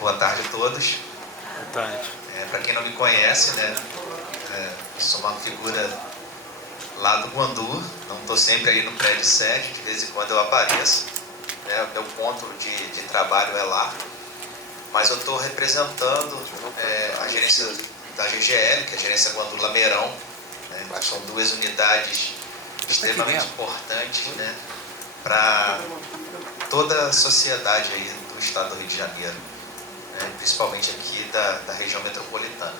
Boa tarde a todos. Boa tarde. Para quem não me conhece, né, eu sou uma figura lá do Guandu, não estou sempre aí no prédio 7, de vez em quando eu apareço, né, o meu ponto de trabalho é lá, mas eu estou representando a gerência da GGL, que é a gerência Guandu Lameirão, né, são duas unidades extremamente importantes, né, para toda a sociedade aí do estado do Rio de Janeiro, né, principalmente aqui da região metropolitana.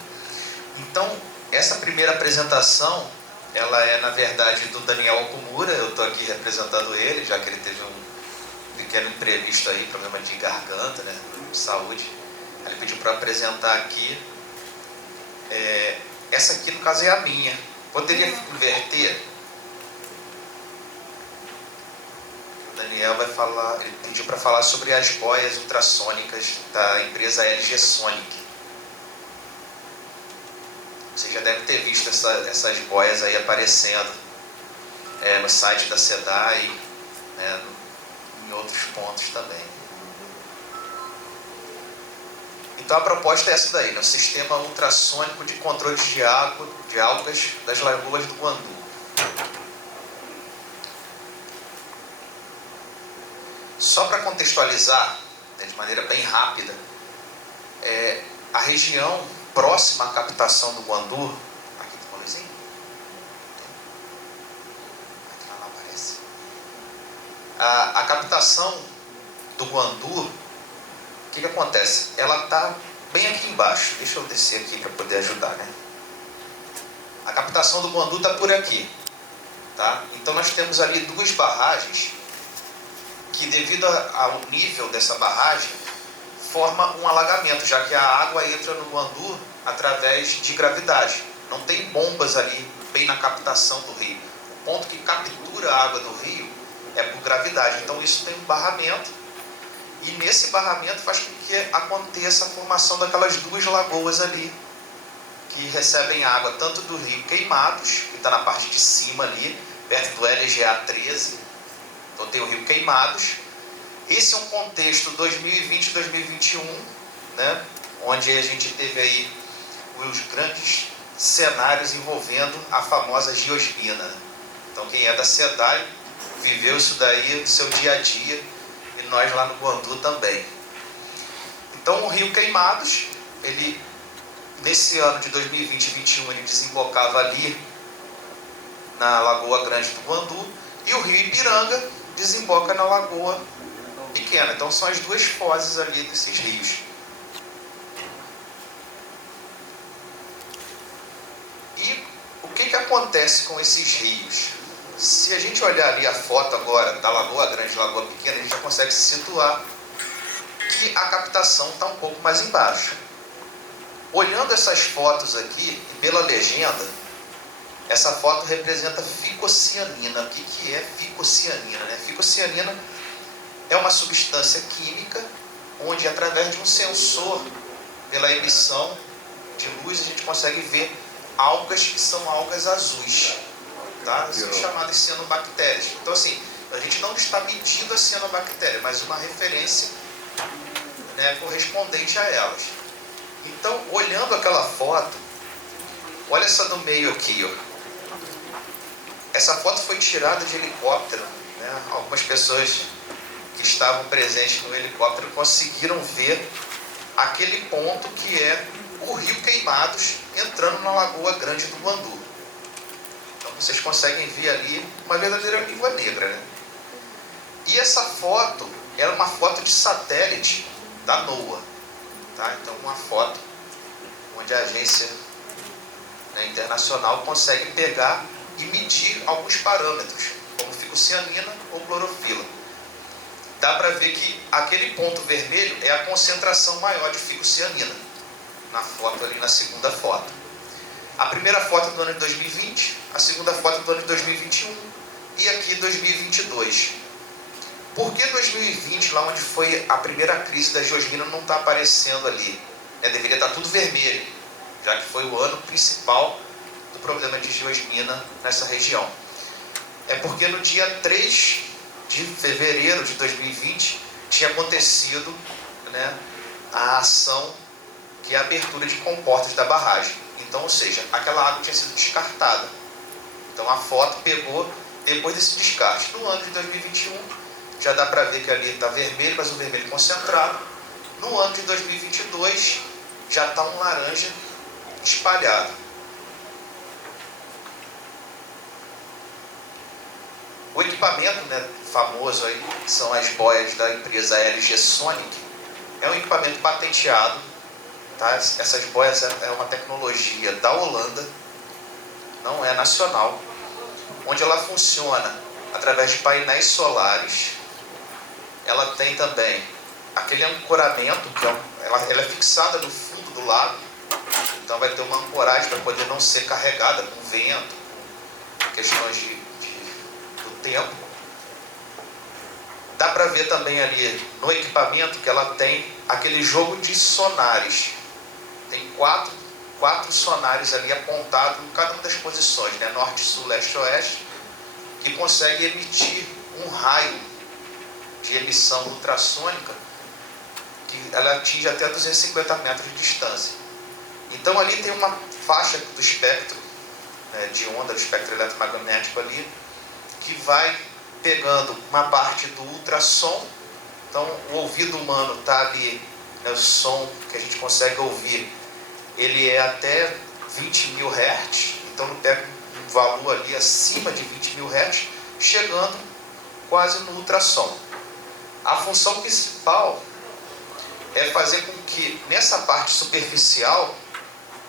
Então, essa primeira apresentação, ela é na verdade do Daniel Okumura. Eu estou aqui representando ele, já que ele teve um pequeno imprevisto aí, problema de garganta, né, de saúde. Ele pediu para apresentar aqui. Essa aqui, no caso, é a minha. Poderia inverter? O Daniel vai falar, ele pediu para falar sobre as boias ultrassônicas da empresa LG Sonic. Você já deve ter visto essas boias aí aparecendo no site da SEDAI, né, em outros pontos também. Então a proposta é essa daí, né, o sistema ultrassônico de controle de algas das lagoas do Guandu. Só para contextualizar, né, de maneira bem rápida, a região próxima à captação do Guandu, aqui tem uma luzinha? Lá aparece. A captação do Guandu, o que acontece? Ela está bem aqui embaixo. Deixa eu descer aqui para poder ajudar, né? A captação do Guandu está por aqui, tá? Então nós temos ali duas barragens que, devido ao nível dessa barragem, forma um alagamento, já que a água entra no Guandu através de gravidade. Não tem bombas ali bem na captação do rio. O ponto que captura a água do rio é por gravidade. Então isso tem um barramento, e nesse barramento faz com que aconteça a formação daquelas duas lagoas ali, que recebem água tanto do rio Queimados, que está na parte de cima ali, perto do LGA 13. Então tem o rio Queimados. Esse é um contexto 2020-2021, né, onde a gente teve aí os grandes cenários envolvendo a famosa geosmina. Então quem é da SEDAI viveu isso daí no seu dia a dia, e nós lá no Guandu também. Então o rio Queimados, ele, nesse ano de 2020-2021, ele desembocava ali na Lagoa Grande do Guandu, e o rio Ipiranga desemboca na Lagoa Pequena. Então são as duas fozes ali desses rios. E o que acontece com esses rios? Se a gente olhar ali a foto agora da Lagoa Grande e Lagoa Pequena, a gente já consegue se situar que a captação está um pouco mais embaixo. Olhando essas fotos aqui, e pela legenda, essa foto representa ficocianina. O que é ficocianina, né? Ficocianina é uma substância química onde, através de um sensor, pela emissão de luz, a gente consegue ver algas que são algas azuis, tá? São chamadas cianobactérias. Então, assim, a gente não está medindo a cianobactéria, mas uma referência, né, correspondente a elas. Então, olhando aquela foto, olha essa do meio aqui, ó. Essa foto foi tirada de helicóptero, né? Algumas pessoas que estavam presentes no helicóptero conseguiram ver aquele ponto que é o rio Queimados entrando na Lagoa Grande do Guandu. Então vocês conseguem ver ali uma verdadeira língua negra, né? E essa foto era uma foto de satélite da NOAA, tá? Então uma foto onde a agência, né, internacional consegue pegar e medir alguns parâmetros, como ficocianina ou clorofila. Dá para ver que aquele ponto vermelho é a concentração maior de ficocianina, na foto ali, na segunda foto. A primeira foto é do ano de 2020, a segunda foto é do ano de 2021 e aqui 2022. Por que 2020, lá onde foi a primeira crise da geosmina, não está aparecendo ali? Deveria estar tudo vermelho, já que foi o ano principal do problema de geosmina nessa região. É porque no dia 3 de fevereiro de 2020 tinha acontecido, né, a ação que é a abertura de comportas da barragem. Então, ou seja, aquela água tinha sido descartada. Então a foto pegou depois desse descarte. No ano de 2021, já dá para ver que ali está vermelho, mas um vermelho concentrado. No ano de 2022, já está um laranja espalhado. O equipamento, né, famoso aí, que são as boias da empresa LG Sonic, é um equipamento patenteado. Tá? Essas boias é uma tecnologia da Holanda, não é nacional, onde ela funciona através de painéis solares. Ela tem também aquele ancoramento, que ela é fixada no fundo do lago, então vai ter uma ancoragem para poder não ser carregada com vento, com questões do tempo. Dá para ver também ali no equipamento que ela tem aquele jogo de sonares. Tem quatro sonares ali apontados em cada uma das posições, né? Norte, sul, leste, oeste, que consegue emitir um raio de emissão ultrassônica que ela atinge até 250 metros de distância. Então ali tem uma faixa do espectro, né, de onda, do espectro eletromagnético ali, que vai pegando uma parte do ultrassom. Então o ouvido humano está ali, né, o som que a gente consegue ouvir, ele é até 20 mil Hz, então ele pega um valor ali acima de 20 mil Hz, chegando quase no ultrassom. A função principal é fazer com que nessa parte superficial,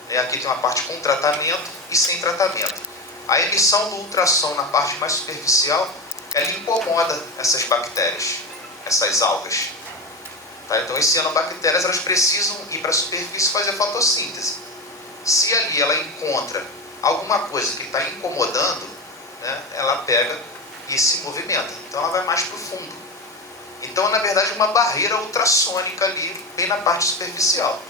né, aqui tem uma parte com tratamento e sem tratamento. A emissão do ultrassom na parte mais superficial, ela incomoda essas bactérias, essas algas. Tá? Então, as cianobactérias, elas precisam ir para a superfície fazer fotossíntese. Se ali ela encontra alguma coisa que está incomodando, né, ela pega e se movimenta. Então, ela vai mais para o fundo. Então, na verdade, é uma barreira ultrassônica ali, bem na parte superficial.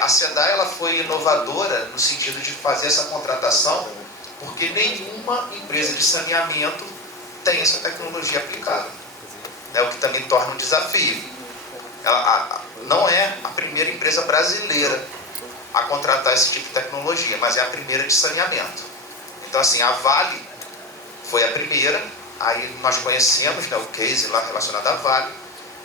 A SEDAI, ela foi inovadora no sentido de fazer essa contratação, porque nenhuma empresa de saneamento tem essa tecnologia aplicada. O que também torna um desafio. Ela não é a primeira empresa brasileira a contratar esse tipo de tecnologia, mas é a primeira de saneamento. Então, assim, a Vale foi a primeira, aí nós conhecemos, né, o case lá relacionado à Vale,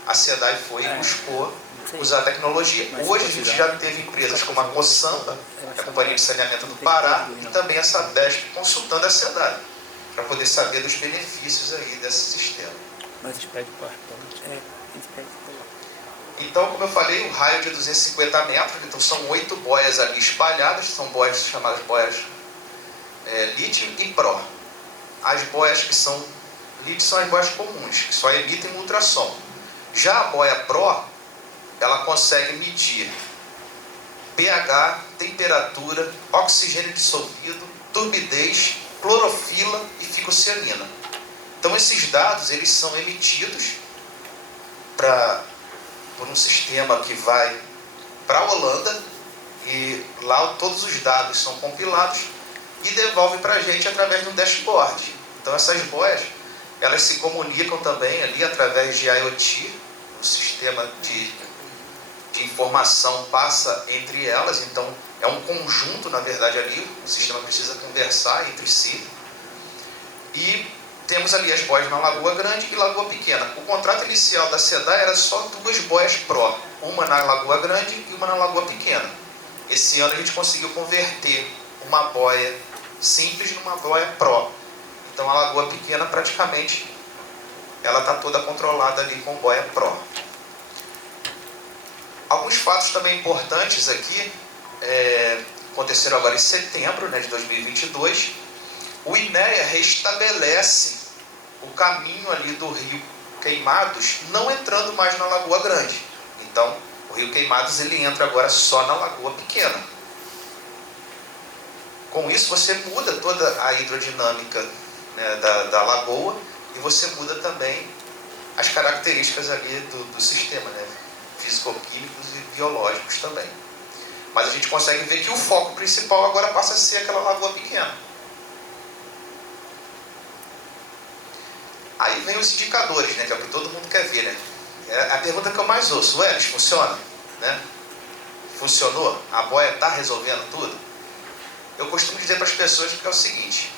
a SEDAI foi e buscou usar a tecnologia. Hoje a gente já teve empresas como a Coçamba, a Companhia de Saneamento do Pará, e também a Sabesp consultando a SEDAI, para poder saber dos benefícios aí desse sistema. Mas a gente pede parte. Então, como eu falei, o raio de 250 metros, então são 8 boias ali espalhadas, são boias chamadas boias lítio e pró. As boias que são lítio são as boias comuns, que só emitem ultrassom. Já a boia pró, ela consegue medir pH, temperatura, oxigênio dissolvido, turbidez, clorofila e ficocianina. Então esses dados, eles são emitidos por um sistema que vai para a Holanda, e lá todos os dados são compilados e devolve para a gente através de um dashboard. Então essas boias, elas se comunicam também ali através de IoT, o sistema de informação passa entre elas, então é um conjunto, na verdade, ali, o sistema precisa conversar entre si. E temos ali as boias na Lagoa Grande e Lagoa Pequena. O contrato inicial da SEDAI era só 2 boias pró, uma na Lagoa Grande e uma na Lagoa Pequena. Esse ano a gente conseguiu converter uma boia simples numa boia pró. Então a Lagoa Pequena praticamente ela está toda controlada ali com boia pró. Alguns fatos também importantes aqui aconteceram agora em setembro, né, de 2022. O INEA restabelece o caminho ali do Rio Queimados, não entrando mais na Lagoa Grande. Então, o Rio Queimados ele entra agora só na Lagoa Pequena. Com isso, você muda toda a hidrodinâmica, né, da lagoa, e você muda também as características ali do sistema, né, físico-químicos e biológicos também. Mas a gente consegue ver que o foco principal agora passa a ser aquela Lagoa Pequena. Aí vem os indicadores, né, que é o que todo mundo quer ver, né? É a pergunta que eu mais ouço. Eles funciona? né? Funcionou? A boia está resolvendo tudo? Eu costumo dizer para as pessoas que é o seguinte: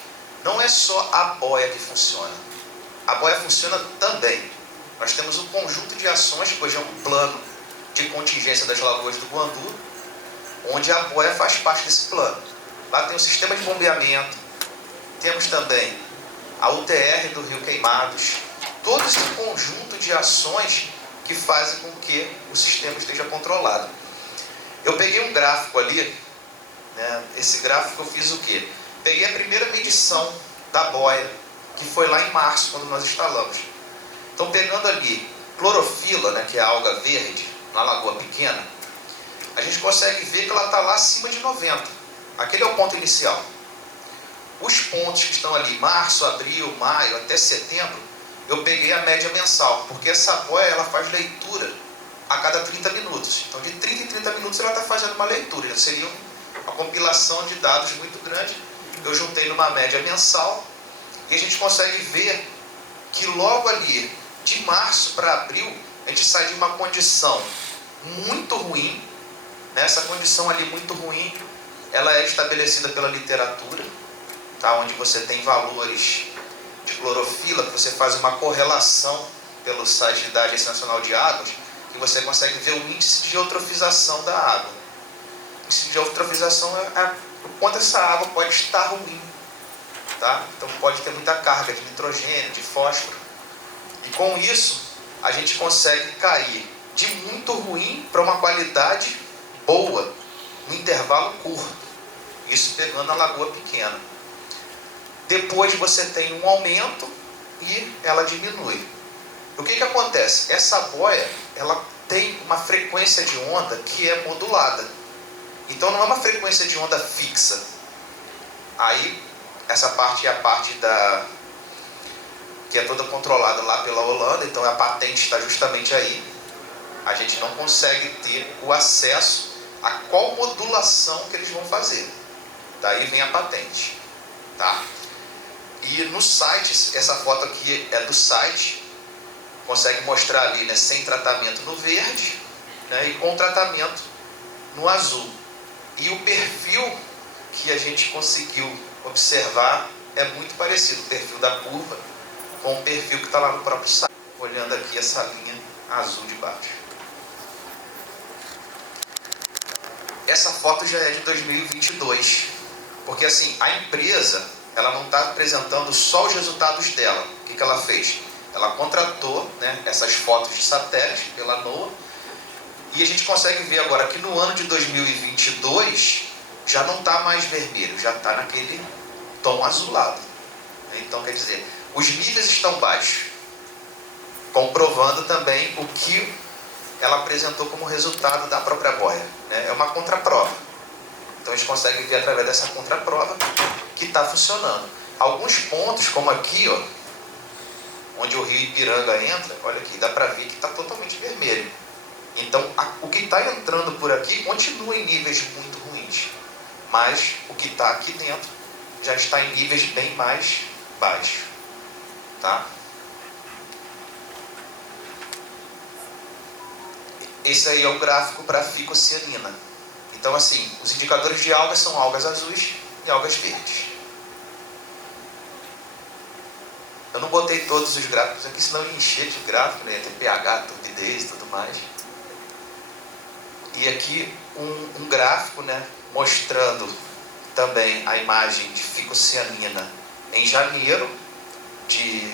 não é só a boia que funciona. A boia funciona também. Nós temos um conjunto de ações, que hoje é um plano de contingência das lagoas do Guandu, onde a boia faz parte desse plano. Lá tem o sistema de bombeamento, temos também a UTR do Rio Queimados, todo esse conjunto de ações que fazem com que o sistema esteja controlado. Eu peguei um gráfico ali, né? Esse gráfico eu fiz o quê? Peguei a primeira medição da boia, que foi lá em março, quando nós instalamos. Então, pegando ali clorofila, né, que é a alga verde, na Lagoa Pequena, a gente consegue ver que ela está lá acima de 90. Aquele é o ponto inicial. Os pontos que estão ali, março, abril, maio, até setembro, eu peguei a média mensal, porque essa boia ela faz leitura a cada 30 minutos. Então, de 30 em 30 minutos ela está fazendo uma leitura. Seria uma compilação de dados muito grande. Eu juntei numa média mensal e a gente consegue ver que logo ali, de março para abril, a gente sai de uma condição muito ruim. Essa condição ali muito ruim, ela é estabelecida pela literatura, tá? Onde você tem valores de clorofila, que você faz uma correlação pelo site da Agência Nacional de Águas, que você consegue ver o índice de eutrofização da água. O índice de eutrofização é o quanto essa água pode estar ruim, tá? Então pode ter muita carga de nitrogênio, de fósforo. E com isso, a gente consegue cair de muito ruim para uma qualidade boa, no intervalo curto. Isso pegando a Lagoa Pequena. Depois você tem um aumento e ela diminui. O que acontece? Essa boia, ela tem uma frequência de onda que é modulada. Então não é uma frequência de onda fixa. Aí, essa parte é a parte que é toda controlada lá pela Holanda, então a patente está justamente aí. A gente não consegue ter o acesso a qual modulação que eles vão fazer. Daí vem a patente, tá? E no site, essa foto aqui é do site, consegue mostrar ali, né, sem tratamento no verde, né, e com tratamento no azul. E o perfil que a gente conseguiu observar é muito parecido, o perfil da curva com o perfil que está lá no próprio site, olhando aqui essa linha azul de baixo. Essa foto já é de 2022, porque assim, a empresa ela não está apresentando só os resultados dela. O que ela fez? Ela contratou, né, essas fotos de satélite pela NOAA, e a gente consegue ver agora que no ano de 2022 já não está mais vermelho, já está naquele tom azulado. Então, quer dizer, os níveis estão baixos, comprovando também o que ela apresentou como resultado da própria boia, né? É uma contraprova. Então a gente consegue ver através dessa contraprova que está funcionando. Alguns pontos, como aqui, ó, onde o rio Ipiranga entra, olha aqui, dá para ver que está totalmente vermelho. Então o que está entrando por aqui continua em níveis muito ruins, mas o que está aqui dentro já está em níveis bem mais baixos, tá? Esse aí é o gráfico para a ficocianina. Então, assim, os indicadores de algas são algas azuis e algas verdes. Eu não botei todos os gráficos aqui, senão eu ia encher de gráfico, né? Ia ter pH, turbidez e tudo mais. E aqui um gráfico, né, mostrando também a imagem de ficocianina em janeiro de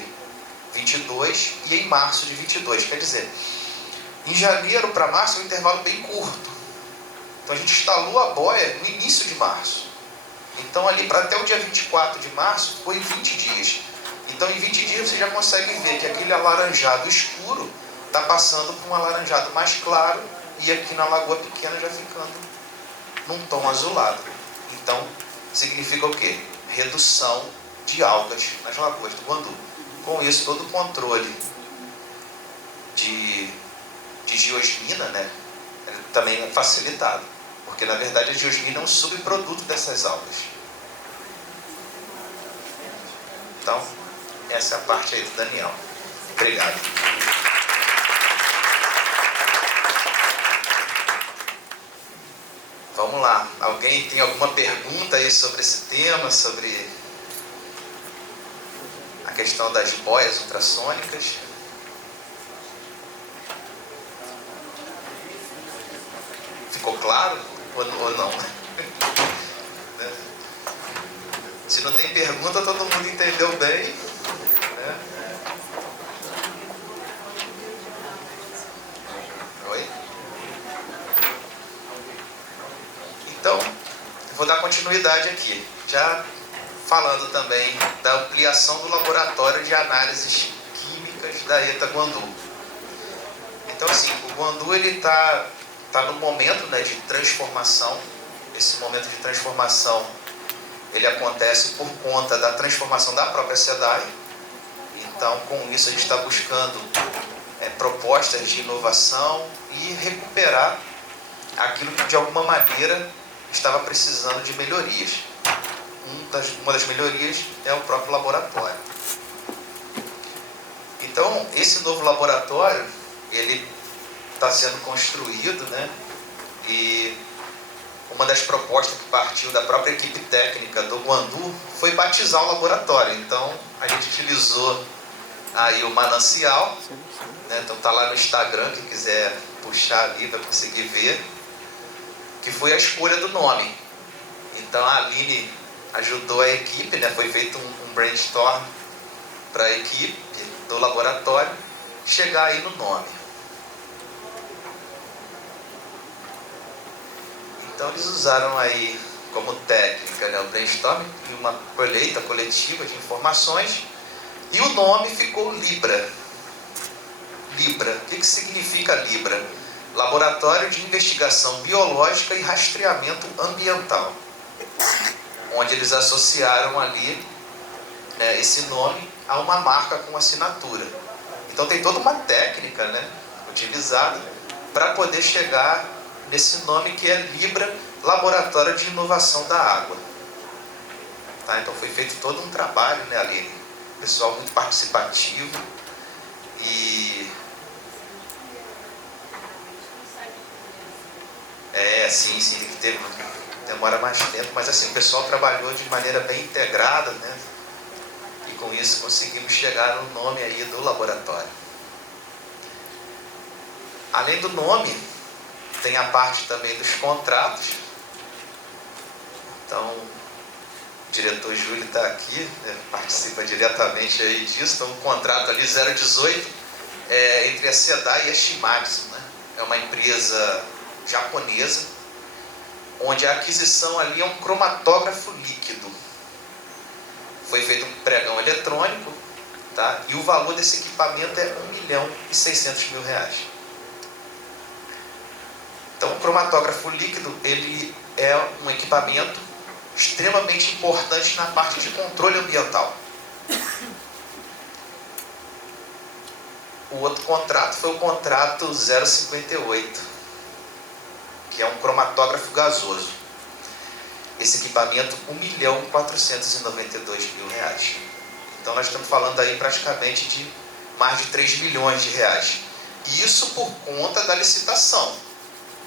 22 e em março de 22. Quer dizer, em janeiro para março é um intervalo bem curto. Então a gente instalou a boia no início de março. Então ali para até o dia 24 de março foi 20 dias. Então em 20 dias você já consegue ver que aquele alaranjado escuro está passando para um alaranjado mais claro, e aqui na Lagoa Pequena já ficando num tom azulado. Então significa o quê? Redução de algas nas lagoas do Guandu. Com isso todo o controle de geosmina, né, também é facilitado, porque na verdade a geosmina é um subproduto dessas algas. Então, essa é a parte aí do Daniel. Obrigado. Vamos lá. Alguém tem alguma pergunta aí sobre esse tema, sobre a questão das boias ultrassônicas? Ficou claro ou não? Se não tem pergunta, todo mundo entendeu bem, né? Oi? Então, vou dar continuidade aqui, já falando também da ampliação do laboratório de análises químicas da ETA Guandu. Então, assim, o Guandu ele tá no momento, né, de transformação. Esse momento de transformação ele acontece por conta da transformação da própria SEDAI. Então, com isso, a gente está buscando propostas de inovação e recuperar aquilo que, de alguma maneira, estava precisando de melhorias. Uma das melhorias é o próprio laboratório. Então, esse novo laboratório, ele está sendo construído, né? E uma das propostas que partiu da própria equipe técnica do Guandu foi batizar o laboratório. Então, a gente utilizou aí o manancial, né? Então está lá no Instagram, quem quiser puxar ali para conseguir ver, que foi a escolha do nome. Então a Aline ajudou a equipe, né? Foi feito um brainstorm para a equipe do laboratório chegar aí no nome. Então eles usaram aí como técnica, né, o brainstorm e uma colheita coletiva de informações, e o nome ficou Libra. Libra, o que significa Libra? Laboratório de Investigação Biológica e Rastreamento Ambiental, onde eles associaram ali, né, esse nome a uma marca com assinatura. Então tem toda uma técnica, né, utilizada para poder chegar nesse nome que é Libra, Laboratório de Inovação da Água. Tá? Então foi feito todo um trabalho, né, ali, pessoal muito participativo, e sim, tem que ter, demora mais tempo, mas assim, o pessoal trabalhou de maneira bem integrada, né? E com isso conseguimos chegar no nome aí do laboratório. Além do nome, tem a parte também dos contratos. Então, o diretor Júlio está aqui, né, participa diretamente aí disso. Então, um contrato ali 018 entre a SEDAI e a Shimadzu, né? É uma empresa japonesa, onde a aquisição ali é um cromatógrafo líquido. Foi feito um pregão eletrônico, tá? E o valor desse equipamento é R$1.600.000. Então, o cromatógrafo líquido ele é um equipamento extremamente importante na parte de controle ambiental. O outro contrato foi o contrato 058, que é um cromatógrafo gasoso. Esse equipamento, R$1.492.000. Então nós estamos falando aí praticamente de mais de R$3 milhões. E isso por conta da licitação,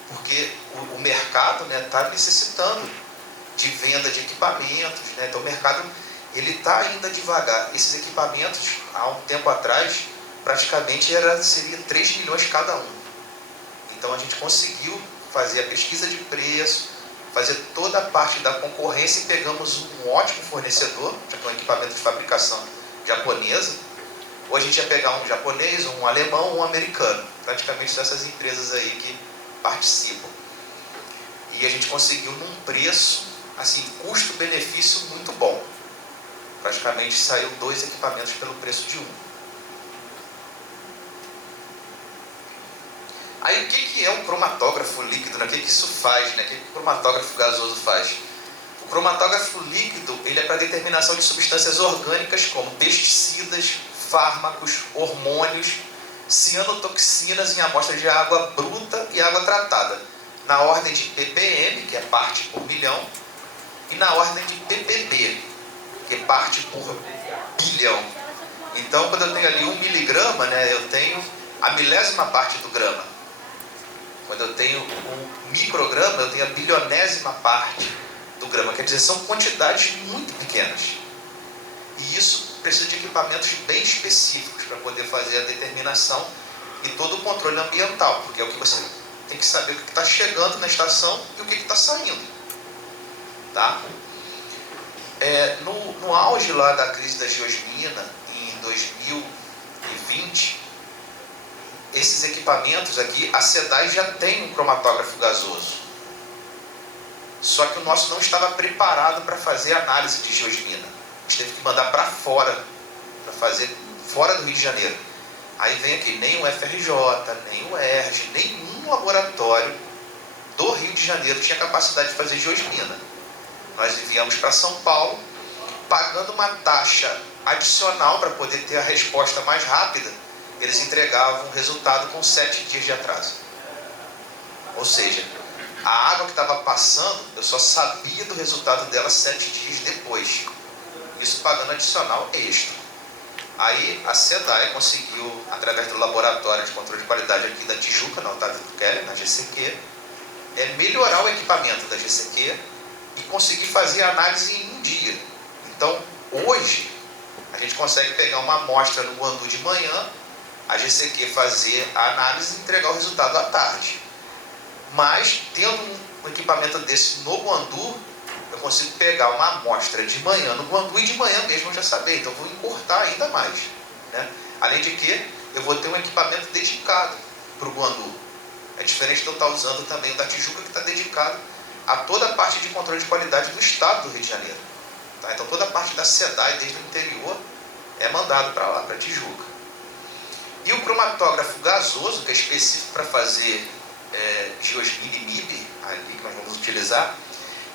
porque o mercado está necessitando de venda de equipamentos, né? Então o mercado está ainda devagar. Esses equipamentos, há um tempo atrás, praticamente seria 3 milhões cada um. Então a gente conseguiu fazer a pesquisa de preço, fazer toda a parte da concorrência, e pegamos um ótimo fornecedor, já que é um equipamento de fabricação japonesa. Ou a gente ia pegar um japonês, um alemão, um americano. Praticamente são essas empresas aí que participam. E a gente conseguiu num preço, assim, custo-benefício muito bom. Praticamente saiu 2 equipamentos pelo preço de um. Aí o que é um cromatógrafo líquido, né? O que isso faz, né? O que o cromatógrafo gasoso faz? O cromatógrafo líquido ele é para determinação de substâncias orgânicas como pesticidas, fármacos, hormônios, cianotoxinas em amostras de água bruta e água tratada, na ordem de ppm, que é parte por milhão, e na ordem de ppb, que é parte por bilhão. Então, quando eu tenho ali 1 miligrama, né, eu tenho a milésima parte do grama. Quando eu tenho um micrograma, eu tenho a bilionésima parte do grama. Quer dizer, são quantidades muito pequenas. E isso precisa de equipamentos bem específicos para poder fazer a determinação e todo o controle ambiental, porque é o que você tem que saber o que está chegando na estação e o que está saindo. Tá? No auge lá da crise da geosmina, em 2020, esses equipamentos aqui, a SEDAI já tem um cromatógrafo gasoso. Só que o nosso não estava preparado para fazer análise de geosmina. A gente teve que mandar para fora, para fazer fora do Rio de Janeiro. Aí vem aqui, nem o FRJ, nem o ERJ, nenhum laboratório do Rio de Janeiro tinha capacidade de fazer geosmina. Nós enviamos para São Paulo, pagando uma taxa adicional para poder ter a resposta mais rápida. Eles entregavam o resultado com 7 dias de atraso. Ou seja, a água que estava passando, eu só sabia do resultado dela 7 dias depois. Isso pagando adicional extra. Aí a SEDAI conseguiu, através do Laboratório de Controle de Qualidade aqui da Tijuca, na Otávio Kelly, na GCQ, melhorar o equipamento da GCQ e conseguir fazer a análise em um dia. Então, hoje, a gente consegue pegar uma amostra no Guandu de manhã, a GCQ fazer a análise e entregar o resultado à tarde. Mas, tendo um equipamento desse no Guandu, eu consigo pegar uma amostra de manhã no Guandu e de manhã mesmo eu já saber. Então, eu vou encurtar ainda mais. Né? Além de que, eu vou ter um equipamento dedicado para o Guandu. É diferente de eu estar usando também o da Tijuca, que está dedicado a toda a parte de controle de qualidade do estado do Rio de Janeiro. Tá? Então, toda a parte da SEDAI, desde o interior, é mandado para lá, para Tijuca. E o cromatógrafo gasoso, que é específico para fazer geosmina e MIB, ali que nós vamos utilizar,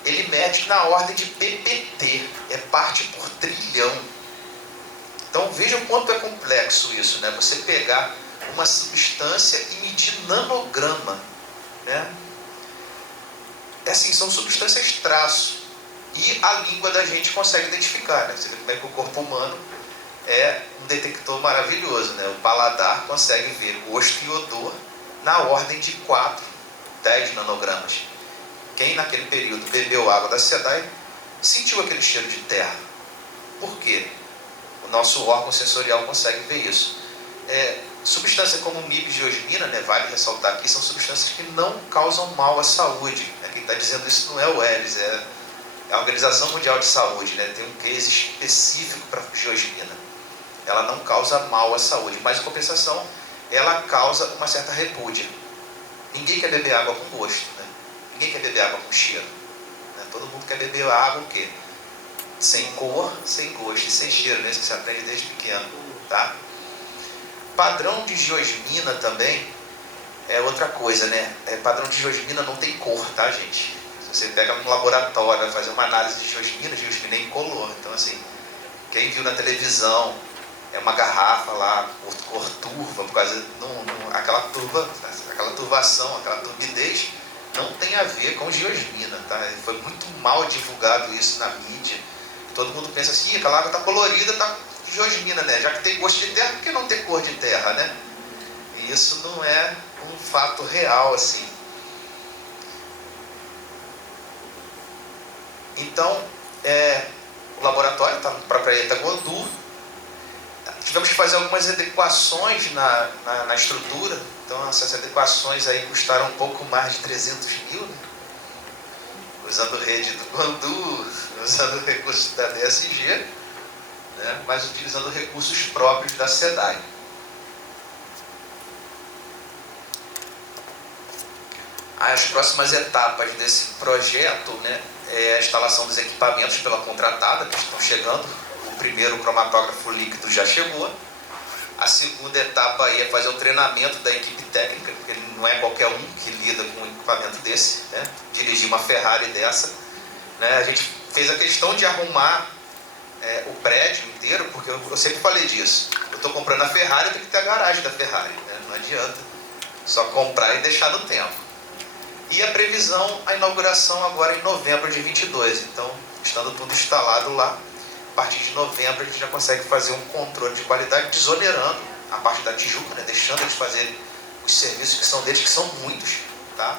ele mede na ordem de ppt, é parte por trilhão. Então veja o quanto é complexo isso, né? Você pegar uma substância e medir nanograma, né? Assim, são substâncias traço. E a língua da gente consegue identificar, né? Você vê como é que o corpo humano é um detector maravilhoso, né? O paladar consegue ver gosto e odor na ordem de 4, 10 nanogramas. Quem naquele período bebeu água da SEDAI sentiu aquele cheiro de terra. Por quê? O nosso órgão sensorial consegue ver isso. Substâncias como MIB e geosmina, né, vale ressaltar aqui, são substâncias que não causam mal à saúde. Né? Quem está dizendo isso não é o ELIS, é a Organização Mundial de Saúde. Né? Tem um case específico para geosmina. Ela não causa mal à saúde, mas em compensação, ela causa uma certa repúdia. Ninguém quer beber água com gosto, né? Ninguém quer beber água com cheiro. Né? Todo mundo quer beber água o quê? Sem cor, sem gosto e sem cheiro, né? Isso que você aprende desde pequeno. Tá? Padrão de geosmina também é outra coisa, né? Padrão de geosmina não tem cor, tá, gente? Se você pega no laboratório, vai fazer uma análise de geosmina é incolor. Então, assim, quem viu na televisão uma garrafa lá, cor turva, por causa aquela turvação, aquela turbidez, não tem a ver com geosmina, tá? Foi muito mal divulgado isso na mídia. Todo mundo pensa assim, aquela água está colorida, está geosmina, né? Já que tem gosto de terra, por que não ter cor de terra, né? E isso não é um fato real, assim. Então, o laboratório está para a Praia Guandu. Tivemos que fazer algumas adequações na estrutura. Então, essas adequações aí custaram um pouco mais de 300 mil, né? Usando rede do Guandu, usando recursos da DSG, né? Mas utilizando recursos próprios da SEDAI. As próximas etapas desse projeto, né, é a instalação dos equipamentos pela contratada, que estão chegando. O primeiro cromatógrafo líquido já chegou. A segunda etapa aí é fazer o treinamento da equipe técnica, porque não é qualquer um que lida com um equipamento desse, né? Dirigir uma Ferrari dessa. Né? A gente fez a questão de arrumar o prédio inteiro, porque eu sempre falei disso. Eu estou comprando a Ferrari, eu tenho que ter a garagem da Ferrari. Né? Não adianta só comprar e deixar no tempo. E a previsão, a inauguração agora em novembro de 22. Então, estando tudo instalado lá, a partir de novembro a gente já consegue fazer um controle de qualidade, desonerando a parte da Tijuca, né? Deixando eles fazerem os serviços que são deles, que são muitos. tá?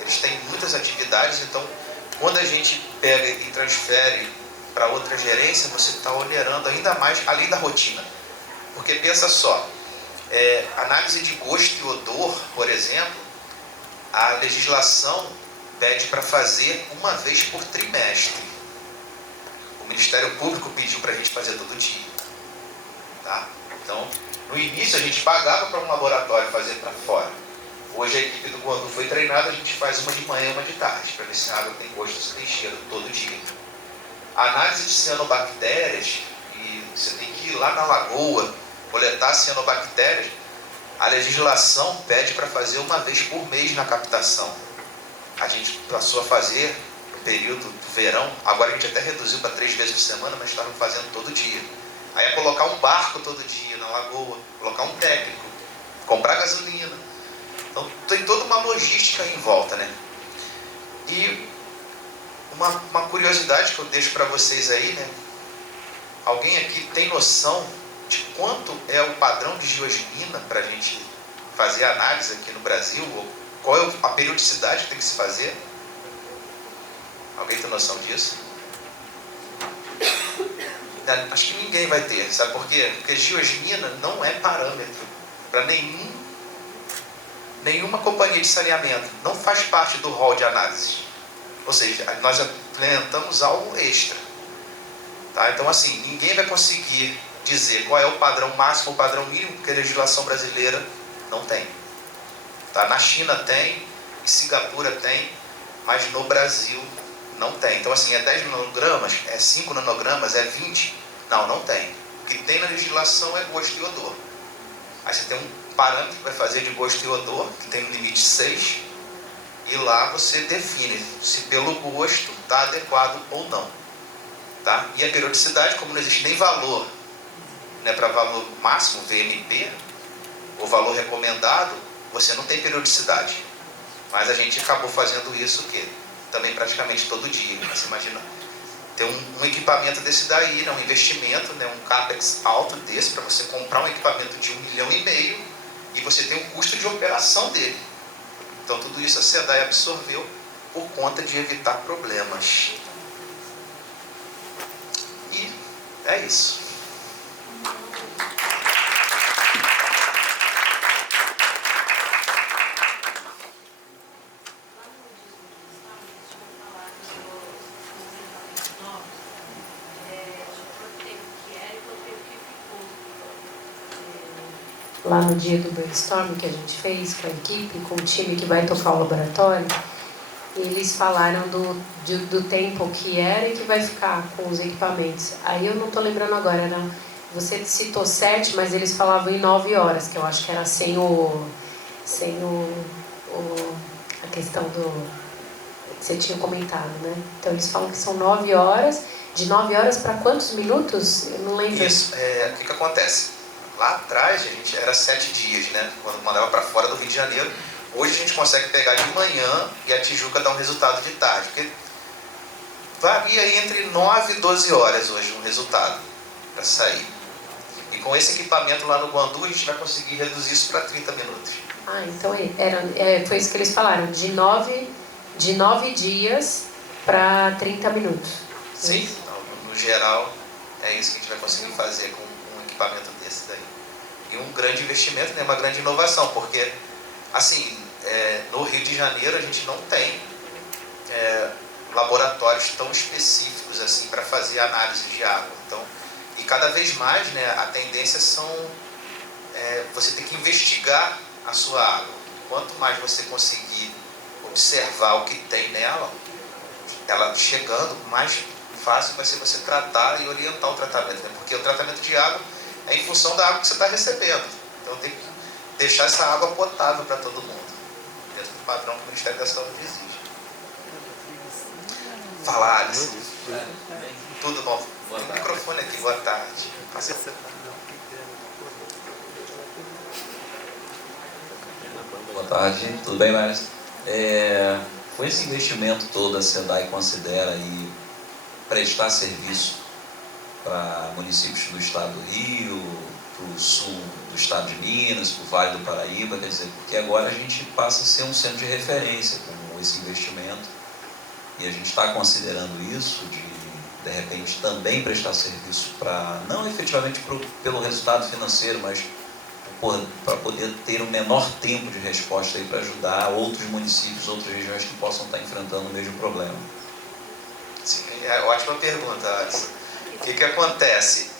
Eles têm muitas atividades, então quando a gente pega e transfere para outra gerência, você está olhando ainda mais além da rotina. Porque pensa só, análise de gosto e odor, por exemplo, a legislação pede para fazer uma vez por trimestre. O Ministério Público pediu para a gente fazer todo dia. Tá? Então, no início a gente pagava para um laboratório fazer para fora. Hoje a equipe do Guandu foi treinada, a gente faz uma de manhã e uma de tarde, para ver se a água tem gosto, se tem cheiro todo dia. A análise de cianobactérias, e você tem que ir lá na lagoa, coletar cianobactérias, a legislação pede para fazer uma vez por mês na captação. A gente passou a fazer no período do verão, agora a gente até reduziu para 3 vezes por semana, mas estavam fazendo todo dia. Aí é colocar um barco todo dia na lagoa, colocar um técnico, comprar gasolina. Então tem toda uma logística em volta, né? E uma curiosidade que eu deixo para vocês aí, né? Alguém aqui tem noção de quanto é o padrão de geosmina para a gente fazer análise aqui no Brasil? Ou qual é a periodicidade que tem que se fazer? Alguém tem noção disso? Acho que ninguém vai ter. Sabe por quê? Porque geosmina não é parâmetro para nenhuma companhia de saneamento. Não faz parte do rol de análise. Ou seja, nós implementamos algo extra. Tá? Então, assim, ninguém vai conseguir dizer qual é o padrão máximo ou o padrão mínimo, porque a legislação brasileira não tem. Tá? Na China tem, em Singapura tem, mas no Brasil não tem. Então, assim, é 10 nanogramas, é 5 nanogramas, é 20? Não tem. O que tem na legislação é gosto e odor. Aí você tem um parâmetro que vai fazer de gosto e odor, que tem no limite 6, e lá você define se pelo gosto está adequado ou não. Tá? E a periodicidade, como não existe nem valor, né, para valor máximo, VMP, ou valor recomendado, você não tem periodicidade. Mas a gente acabou fazendo isso o quê? Também praticamente todo dia. Você imagina ter um equipamento desse daí, né, um investimento, né, um CAPEX alto desse, para você comprar um equipamento de 1,5 milhão e você tem um custo de operação dele. Então tudo isso a SEDAI absorveu por conta de evitar problemas. E é isso. Lá no dia do brainstorm que a gente fez com a equipe, com o time que vai tocar o laboratório, eles falaram do tempo que era e que vai ficar com os equipamentos. Aí eu não estou lembrando agora, não. Você citou 7, mas eles falavam em 9 horas, que eu acho que era sem a questão do que você tinha comentado, né? Então eles falam que são 9 horas. De 9 horas para quantos minutos? Eu não lembro. Isso, o que acontece? Lá atrás, a gente era 7 dias, né? Quando mandava para fora do Rio de Janeiro. Hoje a gente consegue pegar de manhã e a Tijuca dá um resultado de tarde. Porque varia entre 9 e 12 horas hoje um resultado para sair. E com esse equipamento lá no Guandu, a gente vai conseguir reduzir isso para 30 minutos. Ah, então foi isso que eles falaram. De 9 dias para 30 minutos. Sim, então, no geral, é isso que a gente vai conseguir fazer com um equipamento desse daí. E um grande investimento, né, uma grande inovação, porque, assim, no Rio de Janeiro a gente não tem laboratórios tão específicos assim para fazer análise de água. Então, e cada vez mais, né, a tendência você ter que investigar a sua água. Quanto mais você conseguir observar o que tem nela, ela chegando, mais fácil vai ser você tratar e orientar o tratamento, né? Porque o tratamento de água é em função da água que você está recebendo. Então tem que deixar essa água potável para todo mundo, dentro do padrão que o Ministério da Saúde exige. Fala, Alice. Tudo bom? Tem um microfone aqui, boa tarde. Boa tarde, tudo bem, Márcio? Com esse investimento todo, a SEDAI considera aí prestar serviço para municípios do estado do Rio, o sul do estado de Minas, para o Vale do Paraíba, quer dizer, porque agora a gente passa a ser um centro de referência com esse investimento, e a gente está considerando isso de repente também prestar serviço para, não efetivamente pelo resultado financeiro, mas para poder ter um menor tempo de resposta para ajudar outros municípios, outras regiões que possam estar enfrentando o mesmo problema. Sim, ótima pergunta, Alisson. O que acontece?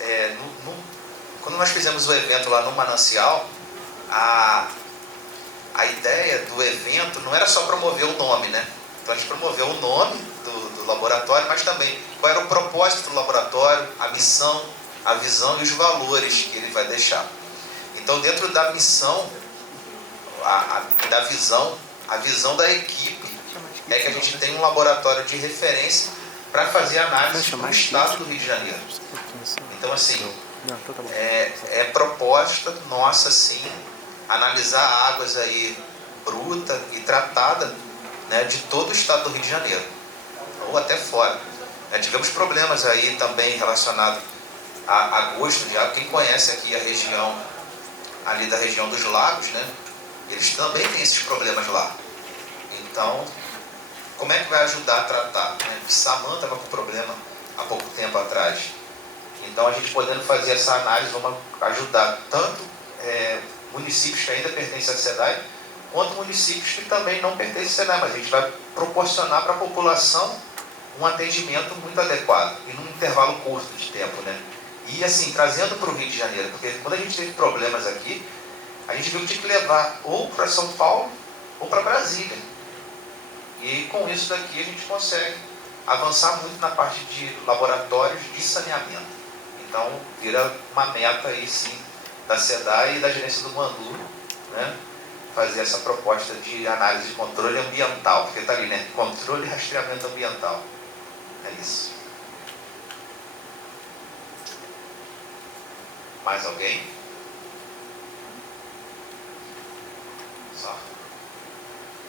Quando nós fizemos o evento lá no Manancial, a ideia do evento não era só promover o nome, né? Então a gente promoveu o nome do laboratório, mas também qual era o propósito do laboratório, a missão, a visão e os valores que ele vai deixar. Então, dentro da missão, da visão, a visão da equipe é que a gente tem um laboratório de referência para fazer análise do estado do Rio de Janeiro. Então, assim, é proposta nossa, sim, analisar águas aí bruta e tratada, né, de todo o estado do Rio de Janeiro, ou até fora. Tivemos problemas aí também relacionados a gosto de água. Quem conhece aqui a região, ali da região dos lagos, né, eles também têm esses problemas lá. Então, como é que vai ajudar a tratar? Samanta estava com problema há pouco tempo atrás. Então, a gente podendo fazer essa análise, vamos ajudar tanto municípios que ainda pertencem à SEDAI, quanto municípios que também não pertencem à SEDAI, mas a gente vai proporcionar para a população um atendimento muito adequado e num intervalo curto de tempo, né? E assim, trazendo para o Rio de Janeiro, porque quando a gente teve problemas aqui, a gente viu que tinha que levar ou para São Paulo ou para Brasília. E com isso daqui a gente consegue avançar muito na parte de laboratórios de saneamento. Então, vira uma meta aí sim da SEDAI e da gerência do Bandu, né? Fazer essa proposta de análise de controle ambiental, porque está ali, né? Controle e rastreamento ambiental. É isso. Mais alguém? Só.